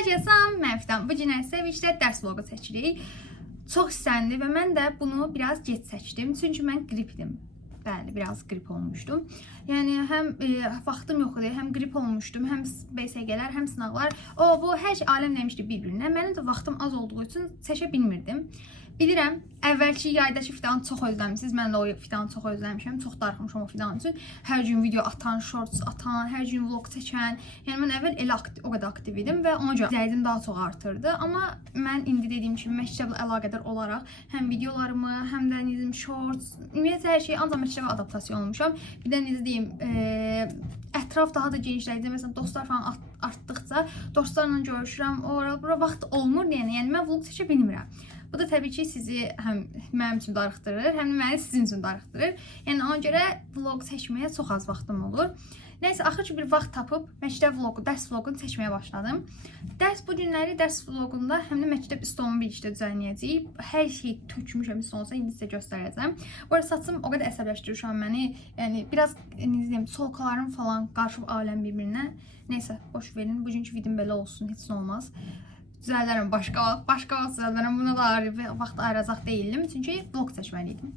Hər kəsə salam, mən Fidan. Bu gün sevinclə dərs vlogu çəkirik. Çox istəndi və mən də bunu biraz gec çəkdim. Çünki mən qrip idim. Bəli, biraz qrip olmuşdum. Yəni həm vaxtım yox idi, həm qrip olmuşdum, həm BSG-lər, həm sınavlar. Bu hər şey aləm nəmişdi bir-birinə. Mənim də vaxtım az olduğu üçün çəkə bilmirdim. Bilirəm, əvvəlki yaydakı Fidanı çox özləmişsiniz. Mən də o Fidanı çox özləmişəm. Çox darıxmışam o Fidan üçün. Hər gün video atan, shorts atan, hər gün vlog çəkən. Yəni mən əvvəl elə o qədər aktiv idim və ona görə izləyicim daha çox artırdı. Amma mən indi dediyim kimi məktəblə əlaqədar olaraq həm videolarımı, həm də nizim shorts, ümumiyyətlə hər şeyi ancaq məktəbə adaptasiya olmuşam. Bir də necə deyim, ətraf daha da genişləyəcək. Məsələn, dostlar falan artdıqca dostlarla görüşürəm. Ora vaxt olmur deyən. Yəni mən vlog çəkə bilmirəm. Bu da təbii ki, sizi həm mənim üçün darıxdırır, həm də məni sizin üçün darıxdırır. Yəni ona görə vlog çəkməyə çox az vaxtım olur. Nəysə, axır ki bir vaxt tapıb məktəb vlogu, dərs vloqunu çəkməyə başladım. Bu günləri dərs vloqunda həm də məktəb stolumu bir işdə düzənləyəcəyik. Hər şeyi tökmüşəm stolsa, indi sizə göstərəcəm. Bu arada saçım o qədər əsəbləşdirir şu an məni. Yəni biraz deyim, solkalarım falan qarışıb aləm bir-birinə. Nəysə, boş verin. Bugünkü videom belə olsun, heç nə olmaz. Düzələrəm başqa vaxt düzələrəm. Buna da vaxt ayıracaq deyildim. Çünki vlog çəkməliydim.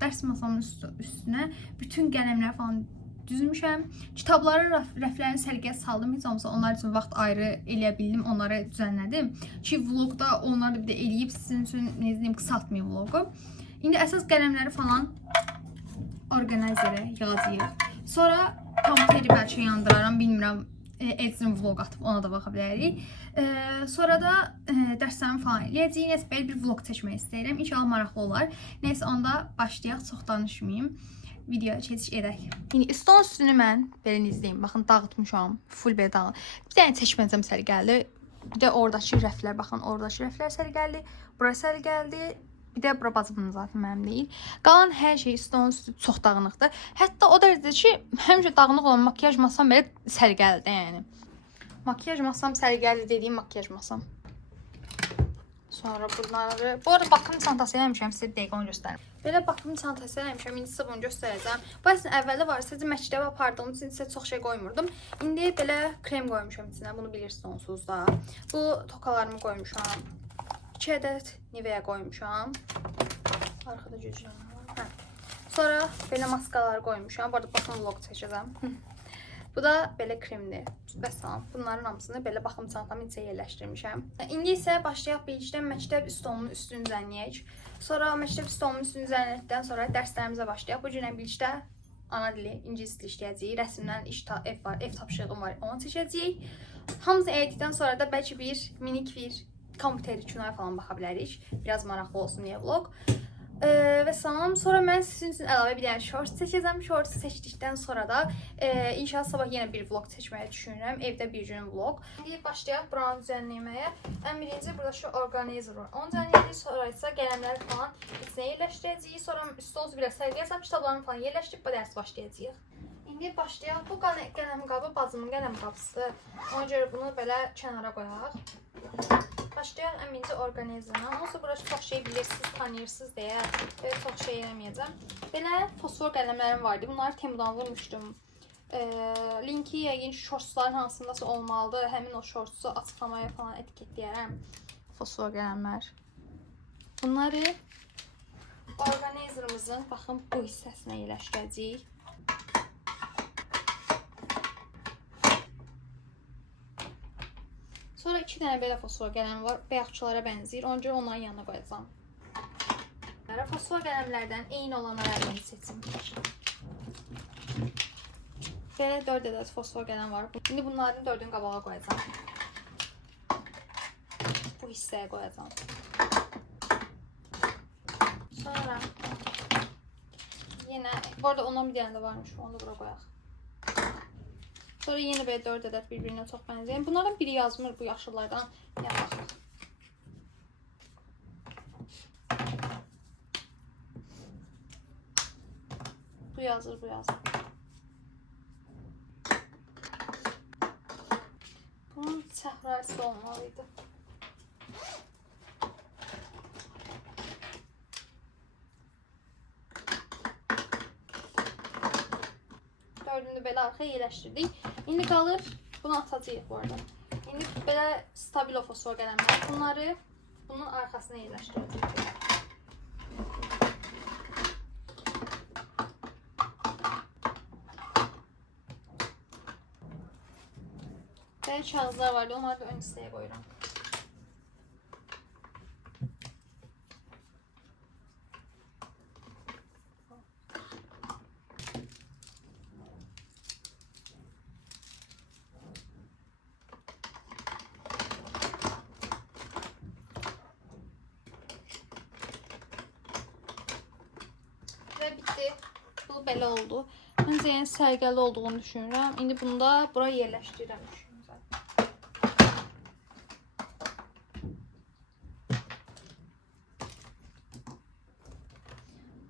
Dərs masamın üstünə bütün qələmləri falan düzmüşəm. Kitabları, rəflərini səliqəyə saldım. Heç olmasa onlar üçün vaxt ayrı eləyə bildim. Onları düzənlədim. Ki vlogda onları bir də eləyib sizin üçün necə qısaltmayım vlogu. İndi əsas qələmləri falan orqanizərə yazıyıq. Sonra kompüteri bəlkə yandıraram, bilmirəm. Edsin vlog atıb, ona da baxa bilərik. Sonra da dərslərimi falan eləyəcəyik. Nəysə, belə bir vlog çəkmək istəyirəm. İnşallah maraqlı olar. Nəysə, onda başlayaq, çox danışmayayım. Videoya keçiş edək. İndi stolun üstünü mən belə izləyim. Baxın, dağıtmışam. Full belə dağılır. Bir dənə çəkməcəm səliqəli. Bir də oradakı rəflər, baxın, oradakı rəflər səliqəli. Bura səliqəli. Bir də bura bacımın zaten mənim deyil. Qalan hər şey stolun üstü çox dağınıqdır. Hətta o dərəcədə ki, həmişə dağınıq olan makyaj masam belə səliqəlidir, yəni. Makyaj masam səliqəli dediyim makyaj masam. Sonra bunları... Bu arada bakım çantası eləmişəm, sizə bir dəqiqə onu göstərim. Belə bakım çantası eləmişəm, indi sizə bunu göstərəcəm. Bu əslində əvvəldə var, sizə məktəbə apardığım üçün sizə çox şey qoymurdum. İndi belə krem qoymuşam içinə, bunu bilirsiniz onsuz da. Bu tokalarımı qoymuşam. 2 ədəd Nivea qoymuşam. Arxada güclənir. Sonra belə maskalar qoymuşam. Bu arada baxım vlog çəkəcəm. Bu da belə kremdir. Bəssalam. Bunların hamısını belə baxım çantamın içə yerləşdirmişəm. İndi isə başlayaq birlikdən məktəb stolumunun üstünü düzənləyək. Sonra məktəb stolumunun üstünü düzənlədikdən sonra dərslərimizə başlayaq. Bu günə birlikdə ana dili, ingilis dili işləyəcəyik. Rəsmdən ev tapşırığım var, onu çəkəcəyik. Hamısını elədikdən sonra da bəlkə bir minik bir kompüteri kinoya falan baxa bilərik. Biraz maraqlı olsun deyə vlog. Və salam. Sonra mən sizin üçün əlavə bir dənə shorts çəkəcəm. Shorts seçdikdən sonra da inşallah sabah yenə bir vlog çəkməyi düşünürəm. Evdə bir gün vlog. İndi başlayaq buranı düzənləməyə. Ən birinci burada şu organizer var. Onu düzənləyəcəyik. Sonra isə qələmləri falan içinə yerləşdirəcəyik. Sonra stolumuzu biraz səliqəyə salıb kitablarını falan yerləşdirib bu dərsi başlayacağıq. İndi başlayaq. Bu qələm qabı bacımın qələm qabısıdır. Ona görə bunu belə kənara qoyaq. Başlayaq ən birinci orqanizmdən. Onsa burası çox şey bilirsiniz, tanıyırsınız deyə çox şey eləməyəcəm. Belə fosfor qələmlərim vardı. Bunları Temudan almışdım. Linki yəqin shortsların hansındasa olmalıdır. Həmin o shortsu açıqlamaya falan etiketləyərəm. Fosfor qələmlər. Bunları orqanizmimizin baxın bu hissəsinə yerləşdirəcəyik. Sonra 2 dənə belə fosfor qələm var. Bayaqçılara bənzəyir. Ona görə onların yanına qoyacağam. Fosfor qələmlərdən eyni olanları əlini seçim. Belə 4 ədəd fosfor qələm var. İndi bunların 4-ünü qabağa qoyacağam. Bu hissəyə qoyacağam. Sonra yenə, bu arada ondan bir dənə də varmış. Onu da bura qoyaq. Sonra yenə belə 4 ədəd bir-birinə çox bənzəyir. Bunlardan biri yazmır bu yaşıllardan. Yəni baxaq. Bu yazır, bu yazır. Bunun səhrası olmalıydı. Dördünü belə arxaya yerləşdirdik. İndi qalır, bunu atacağıq bu arada. İndi belə Stabilo fosfor qələmlər. Bunları bunun arxasına yerləşdirəcəyik. Belə kağızlar vardı, onları da ön hissəyə qoyuram. Və bitdi. Bu belə oldu. Məncə yəni sərgəli olduğunu düşünürəm. İndi bunu da bura yerləşdirirəm.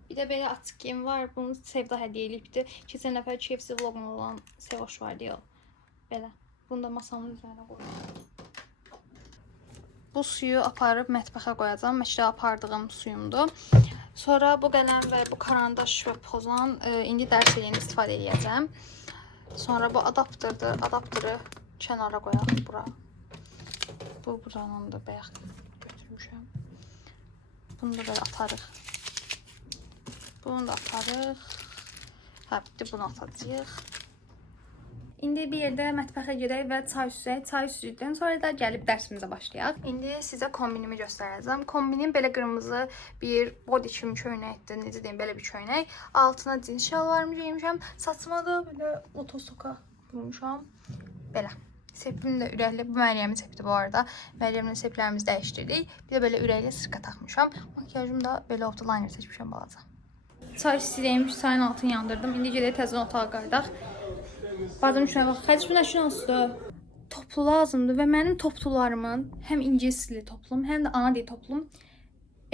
Bir də belə açıqım var. Bunu Sevda hədiyyə eləyibdi. Keçən dəfə KFC vloqum olan Sevoş vardı ya. Belə. Bunu da masamın üzərinə qoyuram. Bu suyu aparıb mətbəxə qoyacağam. Məşqdə apardığım suyumdur. Sonra bu qələm və bu karandaş və pozan indi dərs eləyən istifadə edəcəm. Sonra bu adapterdir. Adapteri kənara qoyaq bura. Bu buranın da bayaq götürmüşəm. Bunu da belə atarıq. Bunu da atarıq. Hə, bitdi, bunu atacağıq. İndi bir yerdə mətbəxə gedək və çay süzək. Çay süzdükdən sonra da gəlib dərsimizə başlayaq. İndi sizə kombinimi göstərəcəm. Kombinim belə qırmızı bir body kimi köynəkdir. Necə deyim, belə bir köynək. Altına cins şalvarımı geymişəm. Saçıma da belə otosoka vurmuşam. Belə. Sepim də ürəkli. Bu Məryəmin sepidir bu arada. Məryəmlə seplərimizi dəyişdirdik. Bir də belə ürəkli sırqa taxmışam. Makyajım da belə oldu. Liner seçmişəm balaca. Çay istəyirmiş, çayın altını yandırdım. İndi gedək təzən otağa qaydaq. Bacım şuna bax, xədic bu nə şansdır. Toplu lazımdır və mənim toplularımın həm ingilis dili toplum, həm də ana dili toplum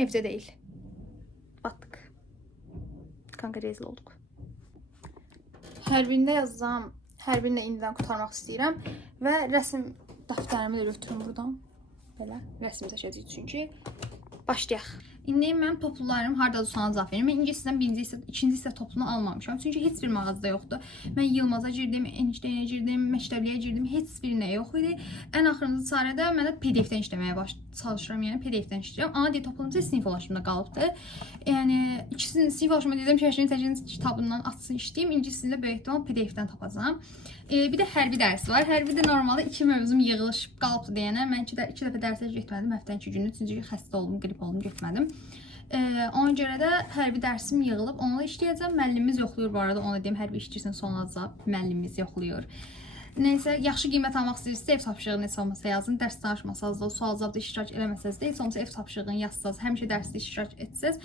evdə deyil. Batdıq. Kanka rezil olduq. Hər birində yazacağam, hər birini indidən qurtarmaq istəyirəm və rəsm dəftərimi də götürüm buradan. Belə rəsm çəkəcəyik çünki. Başlayaq. İndi mənim toplularım hardadır sual cavab verim. Mən ingiliscədən birinci hissə, ikinci hissə toplunu almamışam. Çünki heç bir mağazada yoxdur. Mən Yılmaza girdim, eniştəyə girdim, məktəbliyə girdim. Heç birinə yox idi. Ən axırıncı çarədə mən də PDF-dən işləməyə çalışıram. Yəni PDF-dən işləyirəm. Ana dil toplamında sinif ulaşımda qalıbdı. Yəni ikisini sinif ulaşımda dedim ki, 5-ci kitabından açsın işləyim. İngiliscəsində böyük ehtimal PDF-dən tapacağam. Bir də hərbi dərsi var. Hərbidə normalda 2 mövzum yığılışıb qalıbdı deyənə mən 2 dəfə dərsə getmədim həftənin 2 günü. Çünki xəstə oldum, qrip oldum, getmədim. Ona görə də hərbi dərsim yığılıb, onunla işləyəcəm. Müəllimimiz yoxlayır bu arada, onu deyim, hərbi işçisin sonraca müəllimimiz yoxlayır. Nəysə, yaxşı qiymət almaq istəyirsinizsə ev tapşırığını heç olmasa yazın. Dərs danışmasanız da, sual cavabda iştirak eləməsəniz də, heç olmasa ev tapşırığını yazsanız, həmişə dərsdə iştirak etsəz,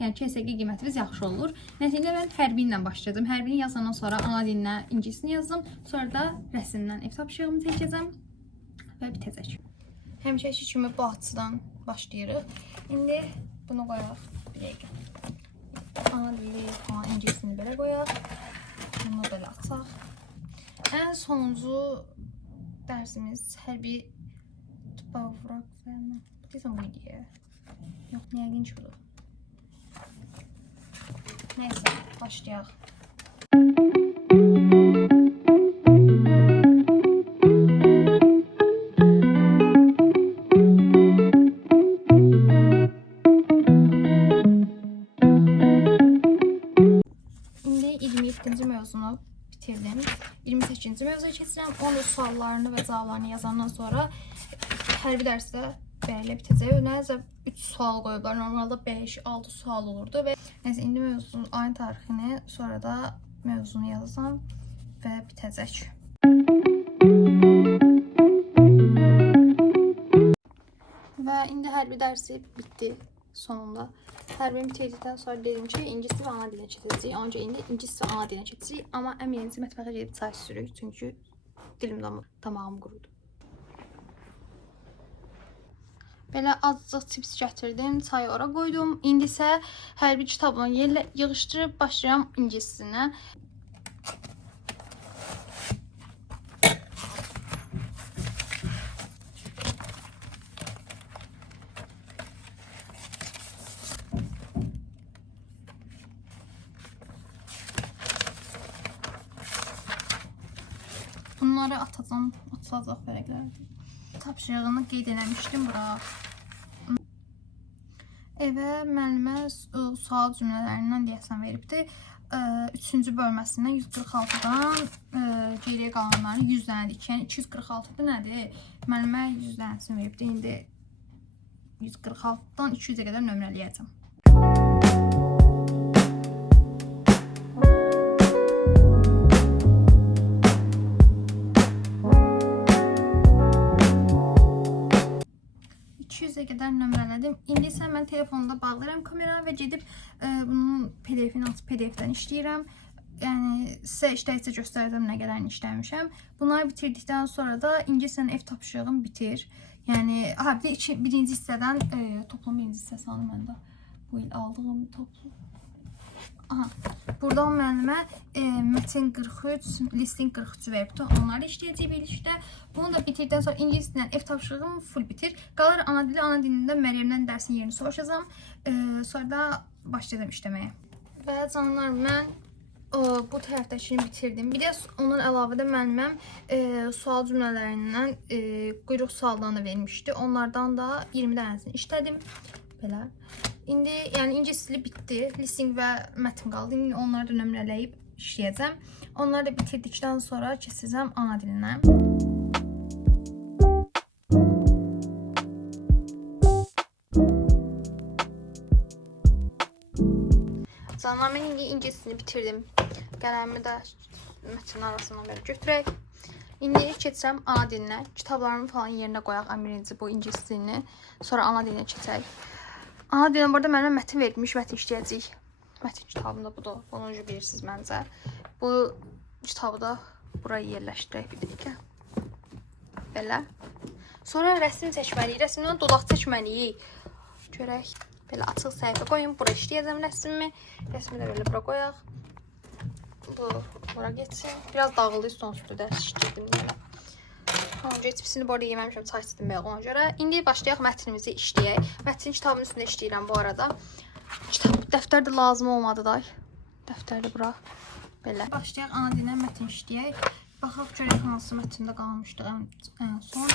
yəni KSG qiymətiniz yaxşı olur. Nəticədə mən hərbi ilə başlayacağım. Hərbini yazandan sonra ana dilinə ingilisini yazdım. Sonra da rəsmdən ev tapşırığımı çəkəcəm və bitəcək. Həmişəki kimi bu açıdan başlayırıq. İndi bunu qoyaq bir dəqiqə. Ana dili, ingilisini belə qoyaq. Bunu belə açaq. Ən sonuncu dərsimiz hərbi tıpavrak və deyəsən bu idi. Yox, yəqin ki budur. Nəysə, başlayaq. İndi 27-ci mövzunu bitirdim. 28-ci mövzuya keçirəm. Onun suallarını və cavablarını yazandan sonra hərbi dərsdə belə bitəcək. Nəzə 3 sual qoyublar. Normalda 5-6 sual olurdu və nəysə indi mövzunun ayın tarixini, sonra da mövzunu yazacağam və bitəcək. Və indi hərbi dərsi bitdi sonunda. Hərbimi bitirdikdən sonra dedim ki, ingilis və ana dilinə keçəcəyik. Ancaq indi ingilis və ana dilinə keçəcəyik. Amma əmininizi mətbəxə gedib çay sürük. Çünki dilimdən tamamım qurudu. Belə azcıq chips gətirdim, çayı ora qoydum. İndi isə hərbi kitabını yığışdırıb başlayıram ingiliscəsinə. Bunları atacağım, atılacaq vərəqlərdir. tapşırığını qeyd eləmişdim bura. Evə müəllimə sual cümlələrindən deyəsən veribdi. 3-cü bölməsindən 146-dan geriyə qalanları 100 dənədir. Yəni 246-da nədir? Müəllimə 100 dənəsini veribdi. İndi 146-dan 200-ə qədər nömrələyəcəm. qədər nömrələdim. İndi isə mən telefonda bağlayıram kameraya və gedib bunun PDF-ini açıb PDF-dən işləyirəm. Yəni sizə işləyicə göstərəcəm nə qədərini işləmişəm. Bunları bitirdikdən sonra da ingiliscə ev tapşırığım bitir. Yəni birinci hissədən toplam birinci hissəsi hanı məndə bu il aldığım toplu. Buradan müəllimə metin 43, listing 43 veribdi. Onları işləyəcək birlikdə. Bunu da bitirdikdən sonra ingiliscə ev tapşırığım full bitir. Qalır ana dili, ana dilində Məryəmdən dərsin yerini soruşacağam. Sonra da başlayacağım işləməyə. Və canlar, mən bu tərəfdəkini bitirdim. Bir də onun əlavə də müəlliməm sual cümlələrindən quyruq suallarını vermişdi. Onlardan da 20 dənəsini işlədim. Belə. İndi yəni ingilis dili bitdi. Listening və mətin qaldı. İndi onları da nömrələyib işləyəcəm. Onları da bitirdikdən sonra keçəcəm ana dilinə. Canlar, mən indi ingilis dilini bitirdim. Qələmimi də mətin arasından belə götürək. İndi keçəcəm ana dilinə. Kitablarımı falan yerinə qoyaq birinci bu ingilis dilini. Sonra ana dilinə keçək. Ana dilinə burada mənə mətin verilmiş, mətin işləyəcəyik. Mətin kitabım da budur. Bunu bilirsiniz məncə. Bu kitabı da buraya yerləşdirək bir dəqiqə. Belə. Sonra rəsm çəkməliyik. Rəsmdən dodaq çəkməliyik. Görək. Belə açıq səhifə qoyun. Bura işləyəcəm rəsmimi. Rəsmi də belə bura qoyaq. Bu bura geçsin. Biraz dağıldı üstü dərs işləyirdim belə. Onca hepsini bu arada yeməmişəm, çay içdim belə ona görə. İndi başlayaq mətnimizi işləyək. Mətnin kitabının üstündə işləyirəm bu arada. Dəftər də lazım olmadı da. Dəftər də bura. Belə. Başlayaq ana dilinə mətn işləyək. Baxaq görək hansı mətndə qalmışdı ən son.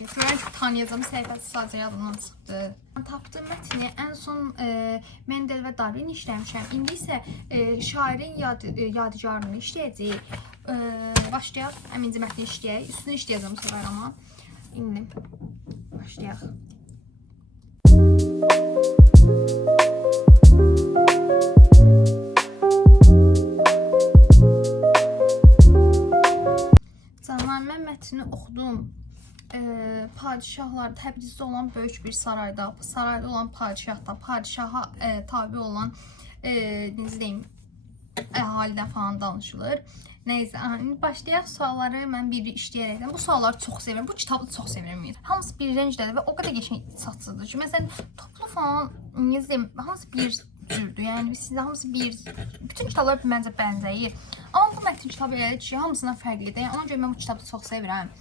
Görək tanıyacağım səhifəsi sadəcə yadımdan çıxdı. Tapdığım mətni ən son Mendel və Darwin işləmişəm. İndi isə şairin yadigarını işləyəcəyik. Başlayaq, əminci mətni işləyək. Üstünü işləyəcəm bu səfər amma. İndi başlayaq. Canlar, mən mətni oxudum. Padişahlar Təbrizdə olan böyük bir sarayda, sarayda olan padişahda, padişaha tabi olan necə deyim, əhalidən falan danışılır. Neyse, başlayaq sualları mən biri işləyərəkdən. Bu sualları çox sevirəm. Bu kitabı da çox sevirəm. Hamısı bir rəngdədir və o qədər qəşəng saçsızdır ki, məsələn, toplu falan, necə deyim, hamısı bir cürdür. Yəni sizdə hamısı bütün kitablar məncə bənzəyir. Amma bu mətn kitabı elədir ki, hamısından fərqlidir. Yəni ona görə mən bu kitabı çox sevirəm.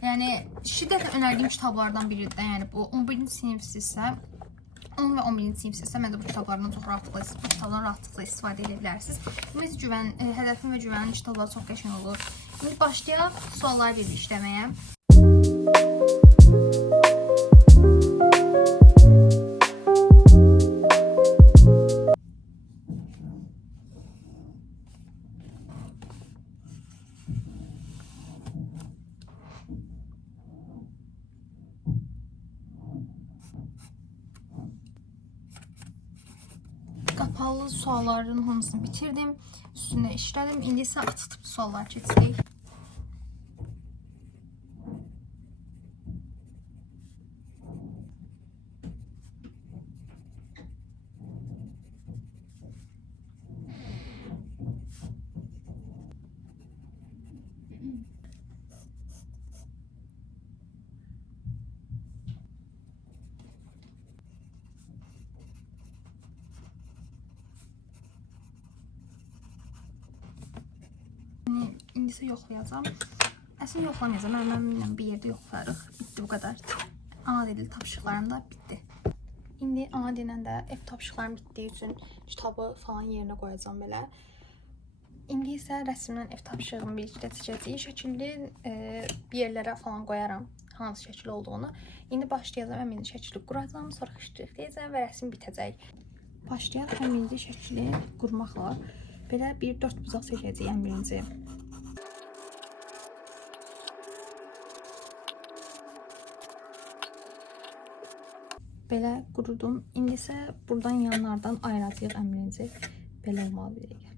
Yəni şiddətlə önərdiyim kitablardan biridir də. Yəni bu 11-ci sinifsinizsə, 10 və 11-ci sinifsinizsə məncə bu kitablardan çox rahatlıqla istifadə edə bilərsiniz. Ümumiyyətlə hədəfin və güvənin kitabları çox qəşəng olur. İndi başlayaq sualları bir işləməyə. Qapalı sualların hamısını bitirdim. Üstündə işlədim. İndi isə açıq tipli suallar keçdik. İndi isə yoxlayacağım. Əslində yoxlamayacağım. Mən bir yerdə yoxlarıq. Bitdi bu qədər. Ana dili tapşırıqlarım da bitdi. İndi ana dildən də ev tapşırıqlarım bitdiyi üçün kitabı falan yerinə qoyacağam belə. İndi isə rəsmdən ev tapşırığımı birlikdə çəkəcəyik. Şəkilli bir yerlərə falan qoyaram. hansı şəkil olduğunu. İndi başlayacağım, həmin şəkili quracağım, sonra xışdırıq deyəcəm və rəsm bitəcək. Başlayaq həmin şəkili qurmaqla. Belə bir 4 bucaq seçəcəyəm birinci. Belə qurudum. İndi isə buradan yanlardan ayıracağıq ən birinci. Belə olmalı bir.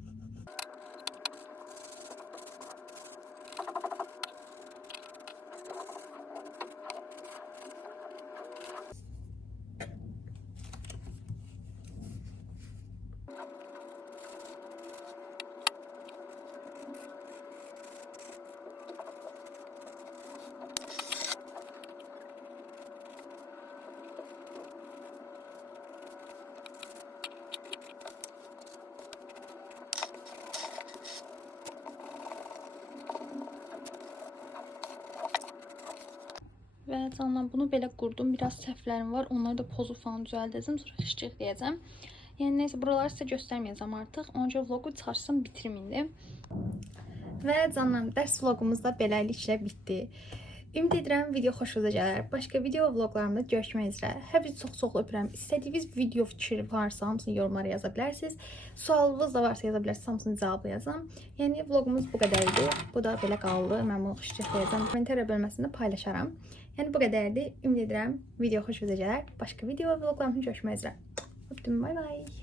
Və canım bunu belə qurdum. Biraz səhvlərim var. Onları da pozu falan düzəldəcəm. Sonra xışdırıq deyəcəm. Yəni neysə buraları sizə göstərməyəcəm artıq. Onca vlogu çıxarsam bitirim indi. Və canım dərs vlogumuz da beləliklə bitdi. Ümid edirəm video xoşunuza gələr. Başqa video vloglarımda görüşmək üzrə. Həqiqətən çox öpürəm. İstədiyiniz video fikri varsa hamısını yorumlara yaza bilərsiniz. Sualınız da varsa yaza bilərsiniz, hamısını cavablayacağam. Yəni vlogumuz bu qədər idi. Bu da belə qaldı. Mən bunu xışdıracağam. Kommenter bölməsində paylaşaram. Yəni bu qədərdir. Ümid edirəm video xoşunuza gələr. Başqa video və vloglarımda görüşmək üzrə. Öpdüm. Bay bay.